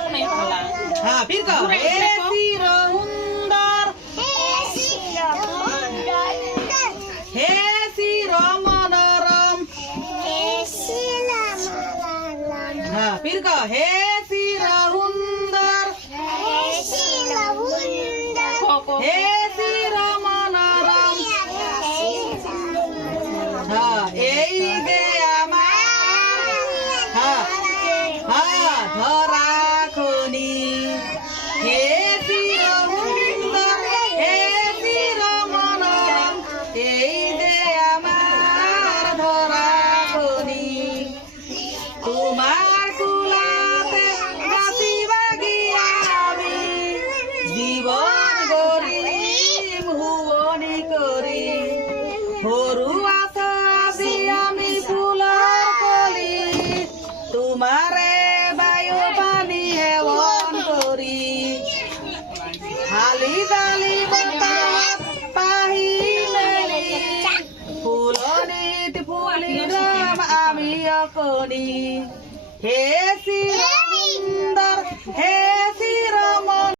हाँ फिर कहो हे सिर सुंदर हे सिर मनोरम हाँ फिर कहो हे सिर सुंदर हे सिर मनोरम हाँ এই যে আমার हाँ हाँ ধরা খনি হে চির সুন্দর হে চির মনোরম এই যে আমার ধরা খনি তোমার কুলাতে নাচিবা গিয়া আমি জীবন গরিম হুৱনি কৰি সৰু আশা দি আমি ফুলৰ কলি তোমাৰে বায়ু পানী সেৱন কৰি হালি জালি বতাহত পাহি মেলি ফুলনিত ফুলি ৰম আমি অকণি হে চিৰ সুন্দৰ হে